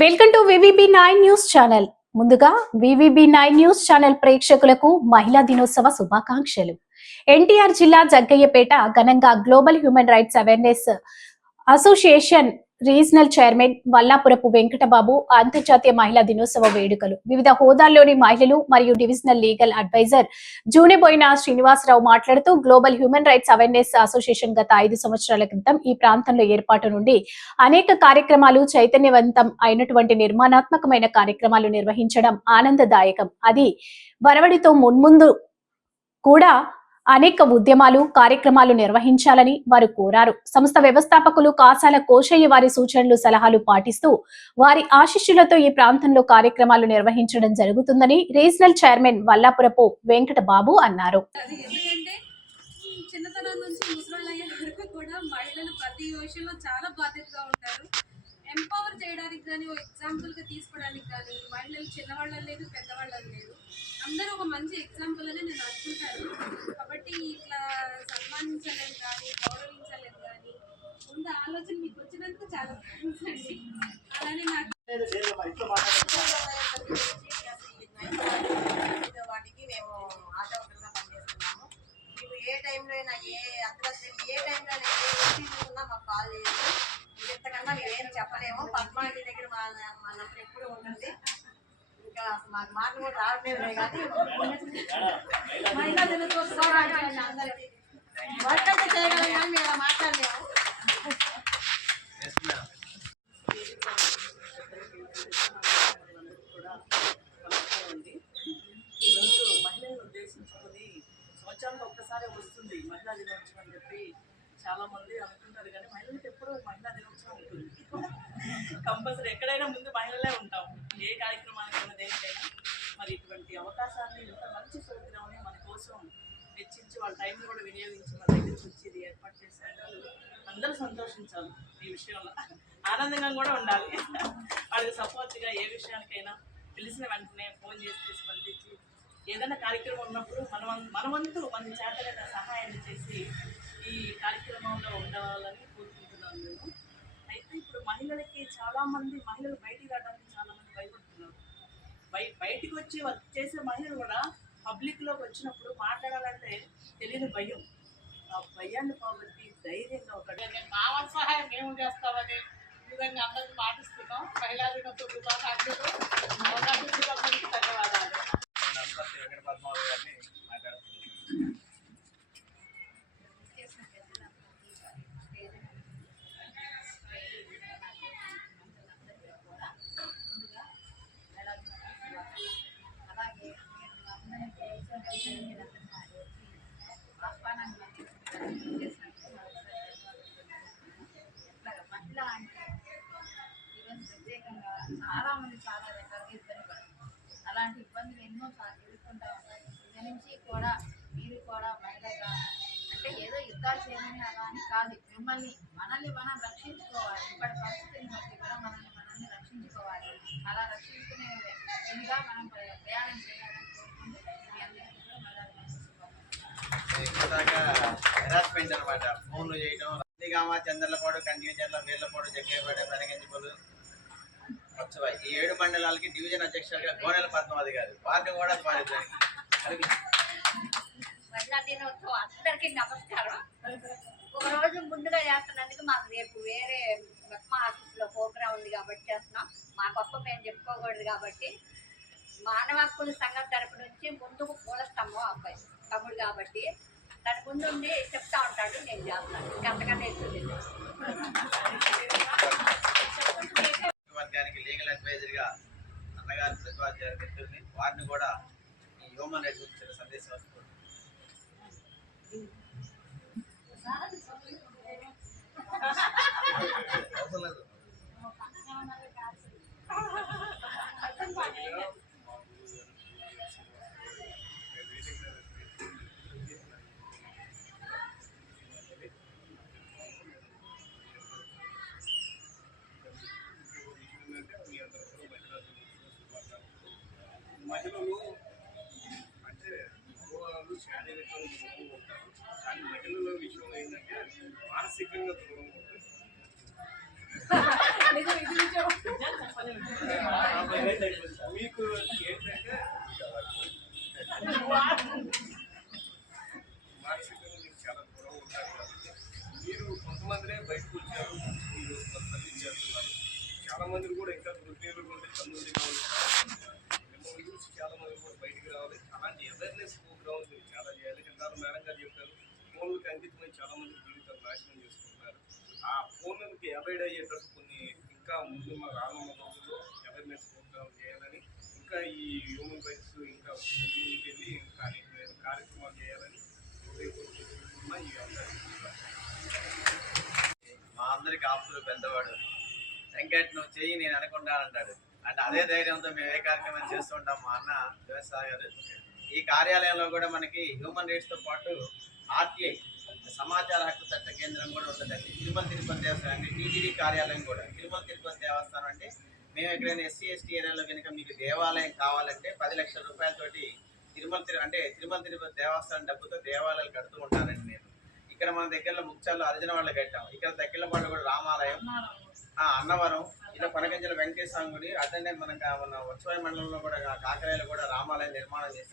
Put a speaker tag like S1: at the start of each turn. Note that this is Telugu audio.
S1: Welcome to VVB nine news channel. ముందుగా వివిబి నైన్ న్యూస్ ఛానల్ ప్రేక్షకులకు మహిళా దినోత్సవ శుభాకాంక్షలు. ఎన్టీఆర్ జిల్లా జగ్గయ్యపేట ఘనంగా global human rights awareness association regional chairman Vallapurapu Venkatababu అంతర్జాతీయ మహిళా దినోత్సవ వేడుకలు. వివిధ హోదాల్లోని మహిళలు మరియు divisional legal advisor Juniboina Srinivasarao మాట్లాడుతూ global human rights awareness association గత ఐదు సంవత్సరాల క్రితం ఈ ప్రాంతంలో ఏర్పాటు నుండి అనేక కార్యక్రమాలు చైతన్యవంతం అయినటువంటి నిర్మాణాత్మకమైన కార్యక్రమాలు నిర్వహించడం ఆనందదాయకం. అది వరవడితో మున్ముందు కూడా అనేక ఉద్యమాలు కార్యక్రమాలు నిర్వహించాలని వారు కోరారు. సంస్థ వ్యవస్థాపకులు కాసాల కోశయ్య వారి సూచనలు సలహాలు పాటిస్తూ వారి ఆశిష్యులతో ఈ ప్రాంతంలో కార్యక్రమాలు నిర్వహించడం జరుగుతుందని రీజనల్ చైర్మన్ వల్లాపురపు వెంకట బాబు అన్నారు
S2: చిన్నతనం నుంచి ముసలి వరకు కూడా మహిళలు ప్రతి విషయంలో చాలా బాధ్యతగా ఉంటారు. ఎంపవర్ చేయడానికి కానీ ఒక ఎగ్జాంపుల్గా తీసుకోవడానికి కానీ మహిళలు చిన్నవాళ్ళని లేదు పెద్దవాళ్ళని లేదు. అందరూ ఒక మంచి ఎగ్జాంపుల్ అని నేను అనుకుంటాను. కాబట్టి ఇట్లా సన్మానించలేదు కానీ గౌరవించలేదు కానీ ముందు ఆలోచన మీకు వచ్చినందుకు చాలా థ్యాంక్స్ అండి. అలానే నాకు
S3: వాటికి మేము ఆటో వర్కర్గా పనిచేస్తున్నాము. మీకు ఏ టైంలో అయినా ఏ అర్ధరాత్రి ఏ టైంలో అయినా ఏ ఇష్యూస్ మాకు కాల్ చేయాలి మీకు నేనేం చెప్పలేము. పద్మావతి దగ్గర మా మా నంబర్ ఎప్పుడు ఉంటుంది. ఇంకా మాకు మాటలు కూడా రావట్లేదు కానీ. మహిళా దినోత్సవం అందరికీ వర్క్ చేయగలం కానీ మేము అలా మాట్లాడలేము
S4: ఈరోజు మహిళలను ఉద్దేశించుకొని సంవత్సరానికి ఒక్కసారి వస్తుంది మహిళా దినోత్సవం అని చెప్పి చాలా మంది అనుకుంటారు కానీ మహిళలకు ఎప్పుడూ మహిళా దినోత్సవం ఉంటుంది. కంపల్సరీ ఎక్కడైనా ముందు మహిళలే ఉంటాం. ఏ కార్యక్రమానికైనా దేనికైనా. మరి ఇటువంటి అవకాశాన్ని ఇంత మంచి ప్రోగ్రామ్ని మన కోసం వెచ్చించి వాళ్ళ టైం కూడా వినియోగించి మన దగ్గరికి వచ్చి ఇది ఏర్పాటు చేశారు అందరూ సంతోషించాలి ఈ విషయంలో. ఆనందంగా కూడా ఉండాలి. వాళ్ళకి సపోర్ట్గా ఏ విషయానికైనా తెలిసిన వెంటనే ఫోన్ చేసి స్పందించి ఏదైనా కార్యక్రమం ఉన్నప్పుడు మన మన వంతు మన చేతనైన సహాయాన్ని చేసి ఈ కార్యక్రమంలో ఉండాలని కోరుకుంటున్నాను నేను అయితే ఇప్పుడు మహిళలకి చాలామంది మహిళలు బయటికి రావడానికి చాలామంది భయపడుతున్నారు. బయ బయటికి వచ్చి వర్క్ చేసే మహిళలు కూడా పబ్లిక్లోకి వచ్చినప్పుడు మాట్లాడాలంటే తెలియని భయం. ఆ భయాన్ని పోగొట్టి ధైర్యంగా ఒక
S5: మా వంతు సహాయం మేము చేస్తామని ఈ విధంగా అందరికి పాటిస్తున్నాం. మహిళా దినోత్సవ శుభాకాంక్షలు. అవకాశం ధన్యవాదాలు
S6: నమస్తే వెంకట పద్మావతి గారిని మాట్లాడుతున్నాను
S7: అలాగే నేను అందరినీ ప్రోత్సహించి ఆహ్వానాన్ని చేసినందుకు ఎట్లాగా మహిళ అంటే ఈరోజు ప్రత్యేకంగా చాలా మంది చాలా రకాలుగా ఇబ్బంది పడుతున్నారు ఇలాంటి ఇబ్బందులు ఎన్నో సార్లు ఎదుర్కొంటా ఉన్నారు. నుంచి కూడా మీరు కూడా మహిళగా అంటే ఏదో యుద్ధాలు చేయమని అలా అని కాదు. మిమ్మల్ని మనల్ని మనం రక్షించుకోవాలి. ఇప్పటి పరిస్థితిని బట్టి కూడా మనల్ని మనల్ని రక్షించుకోవాలి. అలా రక్షించుకునే విధంగా మనం ప్రయాణం చేయాలని కోరుకుంటూ మీ అందరికీ కూడా
S6: హెరాస్మెంట్ అనమాట ఫోన్లు చేయటం నందిగామ చంద్రలపాడు కంకిచర్ల వీళ్ళపాడు జగ్గేపేట పెనగంజిపల్లి ఈ ఏడు మండలాలకి డివిజన్ అధ్యక్షుడిగా గోనెల పద్మావతి గారు. వారిని కూడా స్వాగతించడానికి కలిపి
S8: మహిళా దినోత్సవం అందరికీ నమస్కారం. ఒక రోజు ముందుగా చేస్తున్నందుకు మాకు రేపు వేరే మెప్మా ఆఫీస్లో ప్రోగ్రామ్ ఉంది కాబట్టి చేస్తున్నాం. మా గొప్ప మేము చెప్పుకోకూడదు కాబట్టి మానవ హక్కుల సంఘం తరపు నుంచి ముందుకు పూల స్తంభం అబ్బాయి తమ్ముడు కాబట్టి తన ముందు ఉండి చెప్తా ఉంటాడు నేను చేస్తాను. ఇంకా అంతకన్నా ఎక్కువ
S6: వర్గానికి లీగల్ అడ్వైజర్గా అన్నగారు ప్రతిపాద్యారు మిత్రుల్ని వారిని కూడా ఈ హ్యూమన్ రైట్స్ గురించి సందేశం వస్తుంది అవసరం లేదు
S9: మహిళలు అంటే మగవాళ్ళు శారీరకంగా దూరంగా ఉంటారు కానీ మహిళల విషయంలో ఏంటంటే మానసికంగా దూరంగా ఉంటారు
S4: నిజం ఇది నిజం. నిజం చెప్పాలి.
S9: మీకు ఏంటంటే మానసికంగా మీరు చాలా దూరం ఉంటారు కాబట్టి మీరు కొంతమందినే బయటకు వచ్చారు మీరు సర్వీస్ చేస్తున్నారు చాలా మంది కూడా ఇంకా నిరుపేదలు ఉంటే కన్నుండిగా మిమ్మల్ని చూసి చాలా మంది కూడా బయటికి రావాలి అలాంటి అవేర్నెస్ ప్రోగ్రామ్స్ మీరు చాలా చేయాలి ఇందాక మేడం గారు చెప్పారు ఫోన్లకు అంకితమై చాలా మంది జీవితాలు నాశనం చేసుకుంటున్నారు ఆ అవాయిడ్ అయ్యేటట్టు కొన్ని ఇంకా ముందు మా రానున్న రోజుల్లో అవేర్నెస్ ప్రోగ్రామ్ చేయాలని ఇంకా ఈ హ్యూమన్ రైట్స్ ఇంకా ముందుకు కార్యక్రమాలు చేయాలని ఈ
S6: మా అందరికి ఆప్తులు పెద్దవాడు. వెంకట్ నువ్వు చెయ్యి నేను అనుకుంటానంటాడు అంటే అదే ధైర్యంతో మేము ఏ కార్యక్రమం చేస్తుంటాం మా అన్న జగత్సాగర్ గారు. ఈ కార్యాలయంలో కూడా మనకి హ్యూమన్ రైట్స్తో పాటు ఆర్టీఐ సమాచార హక్కు చట్ట కేంద్రం కూడా ఉంటుందండి. తిరుమల తిరుపతి దేవస్థానం అంటే టీటీడీ కార్యాలయం కూడా. తిరుమల తిరుపతి దేవస్థానం అంటే మేము ఎక్కడైనా ఎస్సీ ఎస్టీ ఏరియాలో కనుక మీకు దేవాలయం కావాలంటే పది లక్షల రూపాయలతోటి తిరుమల తిరు అంటే తిరుమల తిరుపతి దేవస్థానం డబ్బుతో దేవాలయాలు కడుతూ ఉంటానండి నేను ఇక్కడ మన దగ్గరలో ముచ్చాల్లో అర్జున వాళ్ళు కట్టాం ఇక్కడ దగ్గరలో వాళ్ళు కూడా రామాలయం ఆ, అన్నవరం ఇలా పనగంజల వెంకటేశ్వర గుడి అట్లనే మన మన ఉత్సవ మండలంలో కూడా కాకరాయలు కూడా రామాలయం నిర్మాణం చేశాం